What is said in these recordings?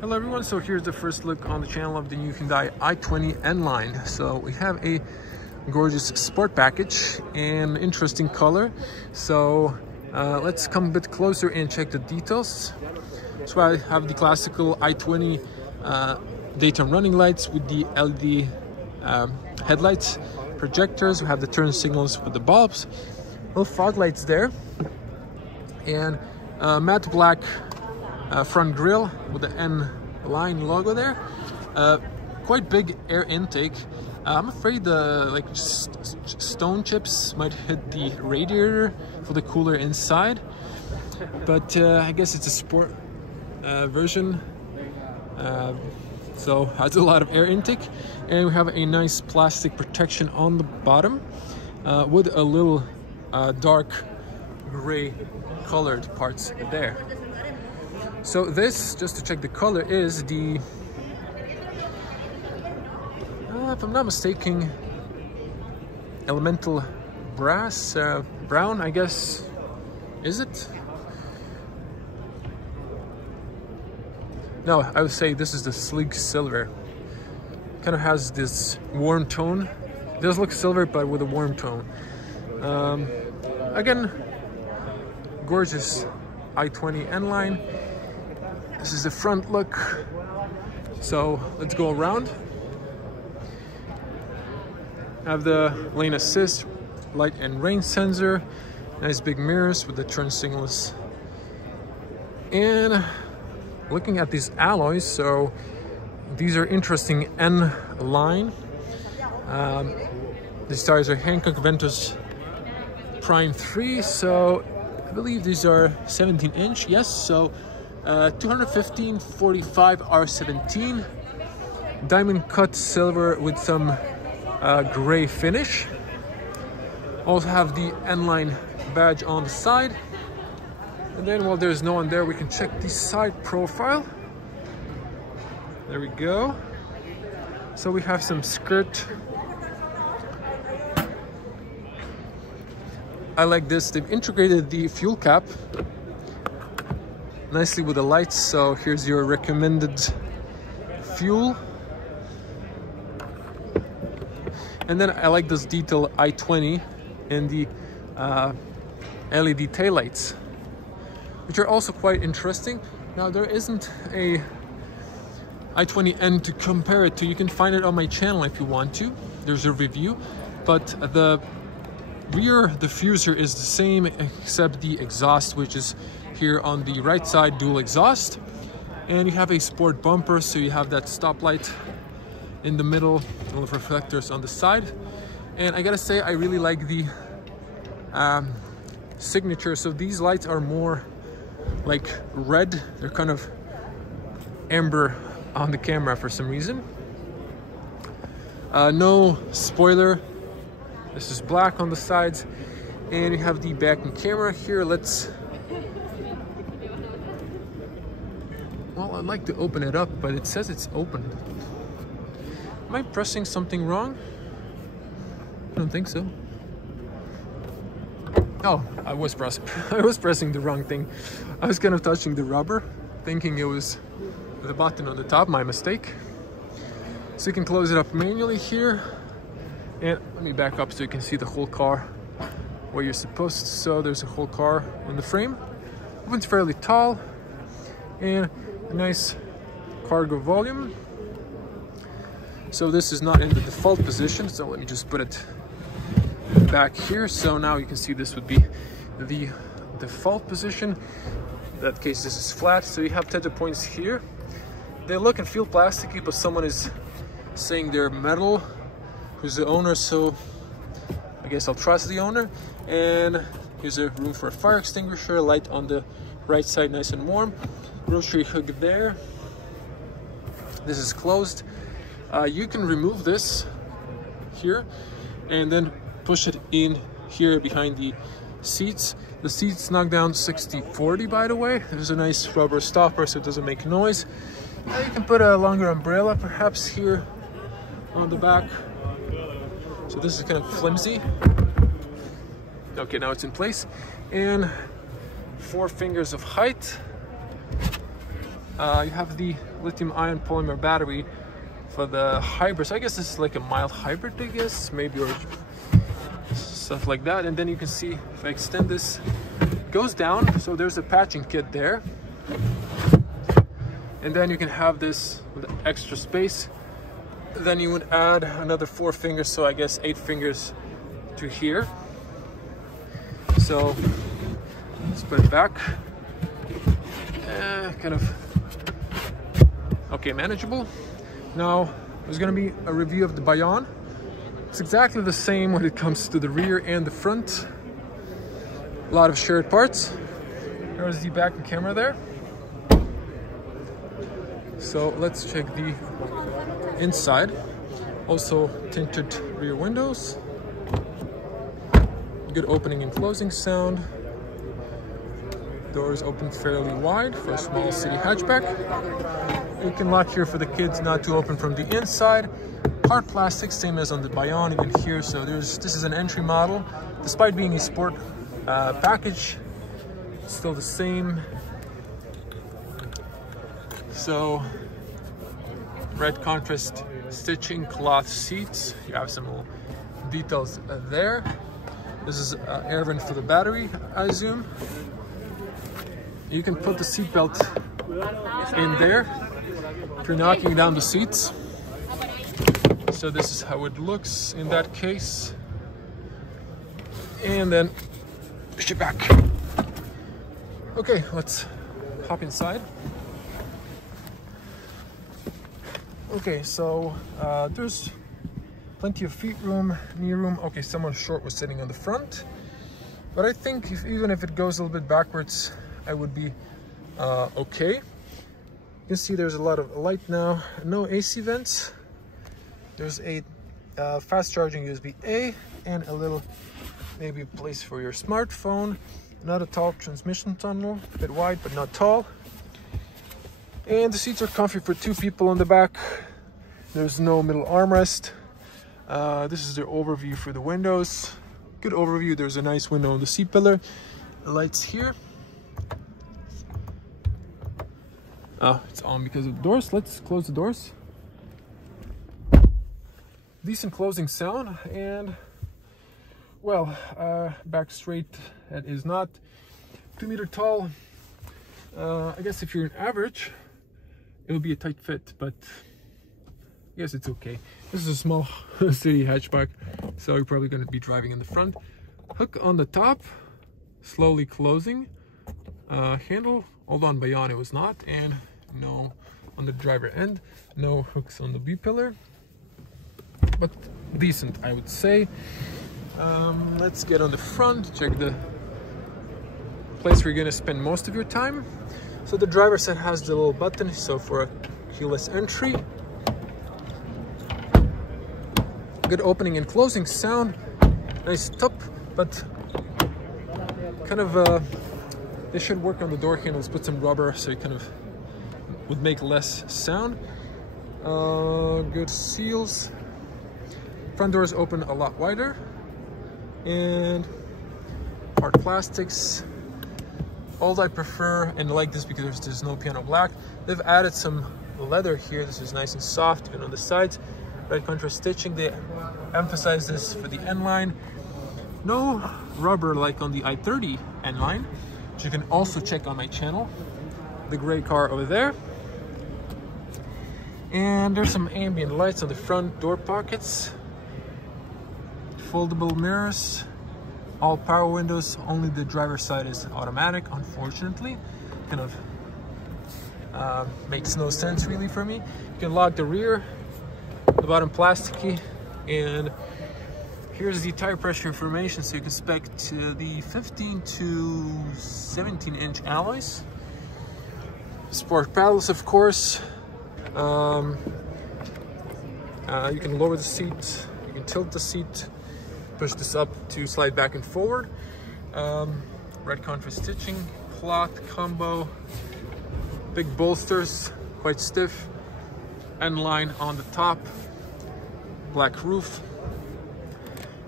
Hello everyone, so here's the first look on the channel of the new Hyundai i20 N-Line. So we have a gorgeous sport package and interesting color. So let's come a bit closer and check the details. So I have the classical i20 daytime running lights with the LED headlights, projectors. We have the turn signals with the bulbs, little fog lights there, and matte black front grille with the N-Line logo there. Quite big air intake. I'm afraid the stone chips might hit the radiator for the cooler inside, but I guess it's a sport version, so has a lot of air intake. And we have a nice plastic protection on the bottom with a little dark gray colored parts there. So this, just to check the color, is the, if I'm not mistaken, elemental brass, brown, I guess. Is it? No, I would say this is the sleek silver. Kind of has this warm tone. It does look silver, but with a warm tone. Again, gorgeous i20 N-Line. This is the front look. So let's go around. Have the lane assist, light and rain sensor, nice big mirrors with the turn signals. And looking at these alloys, so these are interesting N-Line. These tires are Hankook Ventus Prime 3, so I believe these are 17-inch, yes, so 215/45 R17, diamond cut silver with some gray finish. Also have the N-Line badge on the side. And then while there's no one there, we can check the side profile. There we go. So we have some skirt. I like this. They've integrated the fuel cap nicely with the lights. So here's your recommended fuel. And then I like this detail i20 and the LED taillights, which are also quite interesting. Now there isn't a i20N to compare it to. You can find it on my channel if you want to. There's a review, but the rear diffuser is the same except the exhaust, which is here on the right side, dual exhaust. And you have a sport bumper, so you have that stoplight in the middle, little reflectors on the side. And I gotta say, I really like the signature. So these lights are more like red. They're kind of amber on the camera for some reason. No spoiler. This is black on the sides. And you have the backing camera here. Well, I'd like to open it up, but it says it's open. Am I pressing something wrong? I don't think so. Oh, I was pressing the wrong thing. I was kind of touching the rubber, thinking it was the button on the top, my mistake. So you can close it up manually here. And let me back up so you can see the whole car where you're supposed to. So there's a whole car in the frame. Opens fairly tall and a nice cargo volume. So this is not in the default position, so let me just put it back here. So now you can see this would be the default position. In that case, this is flat. So you have tether points here. They look and feel plasticky, but someone is saying they're metal, who's the owner, so I guess I'll trust the owner. And here's a room for a fire extinguisher, light on the right side, nice and warm. Grocery hook there. This is closed. You can remove this here and then push it in here behind the seats. The seats knock down 60/40, by the way. There's a nice rubber stopper so it doesn't make noise. Now you can put a longer umbrella perhaps here on the back. So this is kind of flimsy. Okay, now it's in place. And 4 fingers of height. You have the lithium-ion polymer battery for the hybrid. So I guess this is like a mild hybrid, I guess, maybe, or stuff like that. And then you can see if I extend this, it goes down. So there's a patching kit there. And then you can have this with extra space. Then you would add another 4 fingers, so I guess 8 fingers to here. So let's put it back. Kind of okay, manageable. Now there's gonna be a review of the Bayon. It's exactly the same when it comes to the rear and the front. A lot of shared parts. There's the back camera there. So let's check the inside. Also tinted rear windows. Good opening and closing sound. Doors open fairly wide for a small city hatchback. You can lock here for the kids not to open from the inside. Hard plastic, same as on the Bayon even here. So this is an entry model. Despite being a sport package, it's still the same. So red contrast stitching, cloth seats. You have some little details there. This is air vent for the battery, I assume. You can put the seatbelt in there if you're knocking down the seats. So this is how it looks in that case. And then push it back. Okay, let's hop inside. Okay, so there's plenty of feet room, knee room. Okay, someone short was sitting on the front. But I think even if it goes a little bit backwards, I would be okay. You can see there's a lot of light now. No AC vents. There's a fast charging USB-A and a little maybe place for your smartphone. Not a tall transmission tunnel, a bit wide but not tall. And the seats are comfy for 2 people on the back. There's no middle armrest. This is their overview for the windows. Good overview. There's a nice window on the seat pillar. The lights here. It's on because of the doors. Let's close the doors. Decent closing sound, and well, back straight. That is not 2 meter tall. I guess if you're an average, it'll be a tight fit, but I guess it's okay. This is a small city hatchback, so you're probably going to be driving in the front. Hook on the top, slowly closing. Handle, although on Bayon it was not, and no on the driver end. No hooks on the B-pillar, but decent, I would say. Let's get on the front, check the place where you're going to spend most of your time. So the driver's side has the little button, so for a keyless entry. Good opening and closing sound. Nice top, but kind of they should work on the door handles, put some rubber so it kind of would make less sound. Good seals. Front doors open a lot wider, and hard plastics. All I prefer, and I like this because there's no piano black. They've added some leather here. This is nice and soft, even on the sides. Red contrast stitching. They emphasize this for the N line. No rubber like on the i20 N line, which you can also check on my channel. The gray car over there. And there's some ambient lights on the front door pockets. Foldable mirrors. All power windows, only the driver's side is automatic, unfortunately. Kind of makes no sense really for me. You can lock the rear, the bottom plasticky, and here's the tire pressure information, so you can spec to the 15 to 17 inch alloys. Sport paddles, of course. You can lower the seat, you can tilt the seat, push this up to slide back and forward. Red contrast stitching, cloth combo, big bolsters, quite stiff, N line on the top, black roof.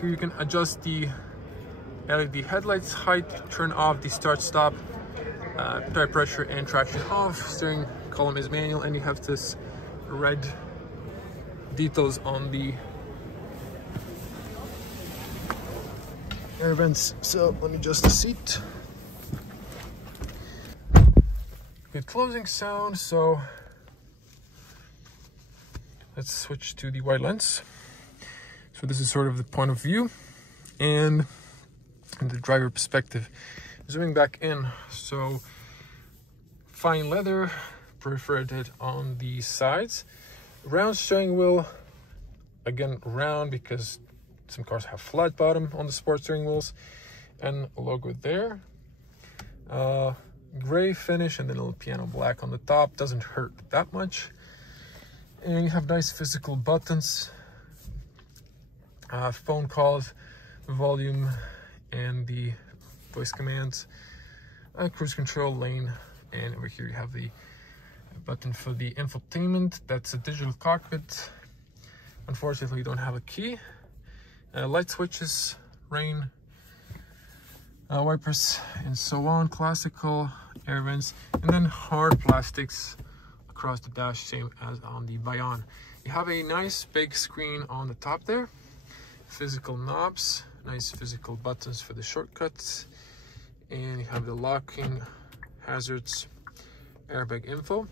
Here you can adjust the LED headlights height, turn off the start stop, tire pressure and traction off, steering column is manual, and you have this red details on the air vents. So let me adjust the seat. Good closing sound. So let's switch to the wide lens. So this is sort of the point of view and the driver perspective. Zooming back in, so fine leather, perforated on the sides, round steering wheel, again round because some cars have flat bottom on the sports steering wheels, and a logo there. Gray finish and then a little piano black on the top, doesn't hurt that much. And you have nice physical buttons, phone calls, volume, and the voice commands, cruise control, lane, and over here you have the button for the infotainment. That's a digital cockpit. Unfortunately, you don't have a key. Light switches, rain, wipers, and so on. Classical air vents, and then hard plastics across the dash, same as on the Bayon. You have a nice big screen on the top there, physical knobs, nice physical buttons for the shortcuts, and you have the locking, hazards, airbag info.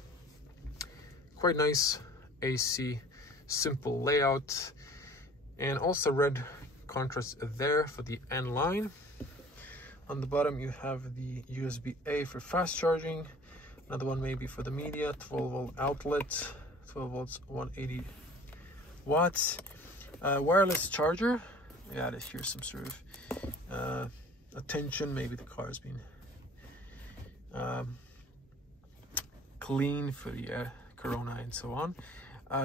Quite nice AC, simple layout, and also red contrast there for the N line. On the bottom you have the USB-A for fast charging, another one maybe for the media, 12-volt outlet, 12 volts, 180 watts, wireless charger. Yeah, here's some sort of attention, maybe the car has been clean for the corona and so on.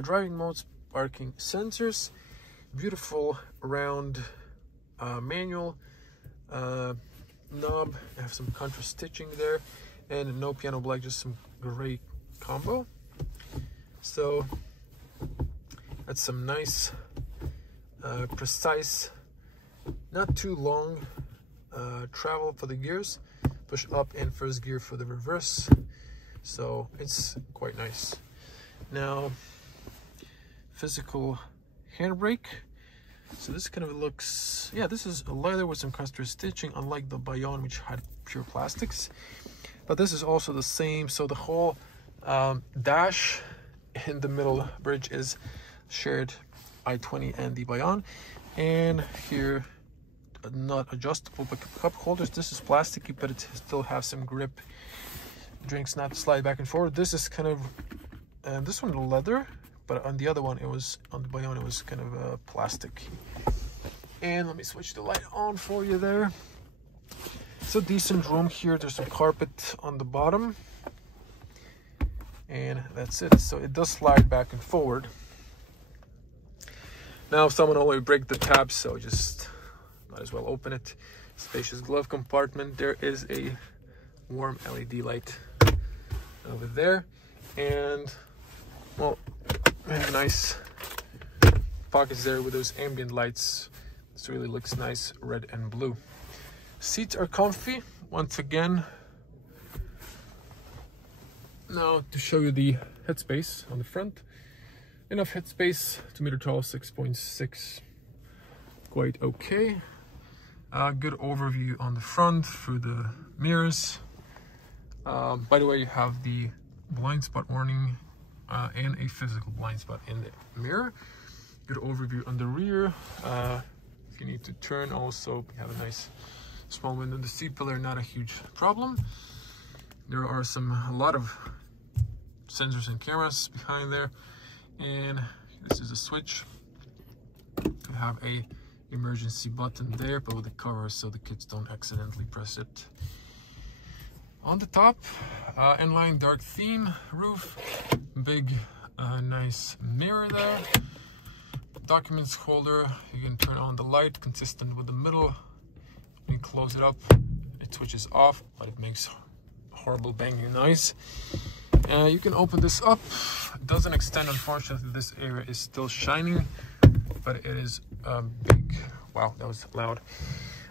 Driving modes, parking sensors, beautiful round manual knob. I have some contrast stitching there, and no piano black, just some gray combo. So that's some nice precise, not too long travel for the gears. Push up and first gear for the reverse, so it's quite nice. Now, physical handbrake. So this kind of looks, yeah, this is a leather with some contrast stitching, unlike the Bayon, which had pure plastics. But this is also the same. So the whole dash in the middle bridge is shared i20 and the Bayon. And here, not adjustable, but cup holders. This is plasticky, but it still has some grip. Drinks not slide back and forth. This is kind of, this one leather, but on the other one, it was, on the Bayon, it was kind of plastic. And let me switch the light on for you there. So decent room here. There's some carpet on the bottom. And that's it. So it does slide back and forward. Now someone already break the tab, so just might as well open it. Spacious glove compartment. There is a warm LED light over there. And, well, nice pockets there with those ambient lights. This really looks nice, red and blue. Seats are comfy once again. Now to show you the headspace on the front. Enough headspace, 2 meter tall, 6.6, quite okay. Good overview on the front through the mirrors. By the way, you have the blind spot warning and a physical blind spot in the mirror. Good overview on the rear. If you need to turn, also you have a nice small window. The seat pillar, not a huge problem. There are a lot of sensors and cameras behind there, and this is a switch. You have a emergency button there, but with the cover so the kids don't accidentally press it. On the top, inline dark theme roof, big nice mirror there. Documents holder, you can turn on the light consistent with the middle. When you close it up, it switches off, but it makes horrible banging noise. You can open this up. It doesn't extend, unfortunately. This area is still shining, but it is big. Wow, that was loud.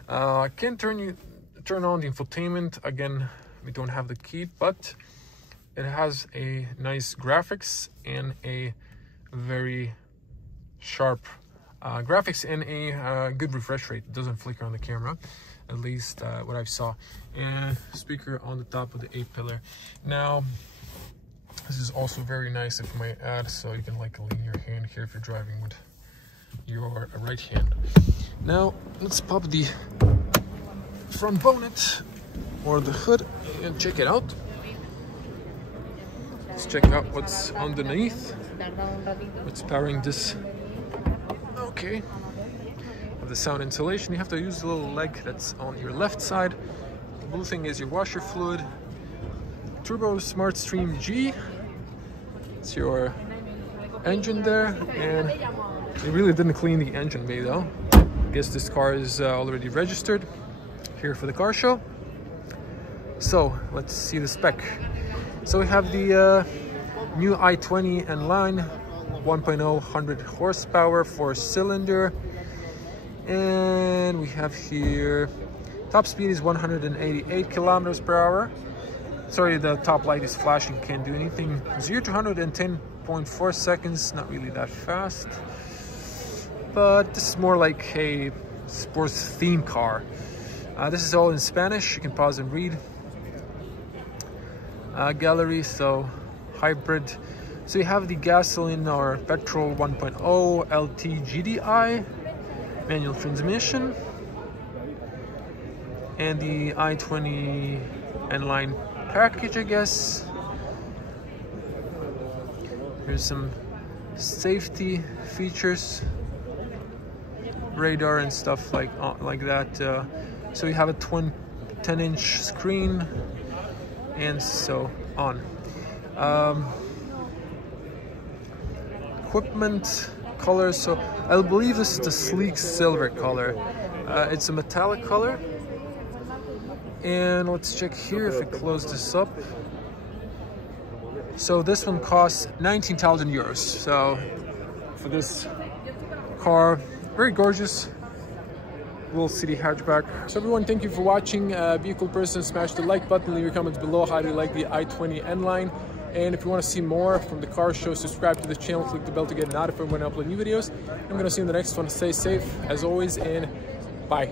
I can turn on the infotainment. Again, we don't have the key, but It has a nice graphics and a very sharp graphics and a good refresh rate. It doesn't flicker on the camera, at least what I saw. And speaker on the top of the A-pillar. Now, this is also very nice, if I might add, so you can like lean your hand here if you're driving with your right hand. Now, let's pop the front bonnet or the hood and check it out. Let's check out what's underneath. What's powering this. Okay. Of the sound insulation, you have to use the little leg that's on your left side. The blue thing is your washer fluid. Turbo Smart Stream G. It's your engine there, and they really didn't clean the engine bay though. I guess this car is already registered here for the car show. So let's see the spec. So we have the new i20 N-Line 1.0, 100 horsepower, 4-cylinder, and we have here top speed is 188 kilometers per hour. Sorry, the top light is flashing, can't do anything. 0 to 110.4 seconds, not really that fast, but this is more like a sports theme car. This is all in Spanish, you can pause and read. Gallery, so hybrid. So you have the gasoline or petrol 1.0 T-GDi, manual transmission, and the i20 N-Line package, I guess. Here's some safety features, radar and stuff like that. So you have a 10-inch screen and so on. Equipment color, so I believe this is the sleek silver color. It's a metallic color. And let's check here if we close this up. So this one costs 19,000 euros. So for this car, very gorgeous little city hatchback. So everyone, thank you for watching. Vehicle person, smash the like button, leave your comments below. How do you like the i20 N-Line? And if you want to see more from the car show, subscribe to the channel, click the bell to get notified when I upload new videos. I'm going to see you in the next one. Stay safe as always, and bye.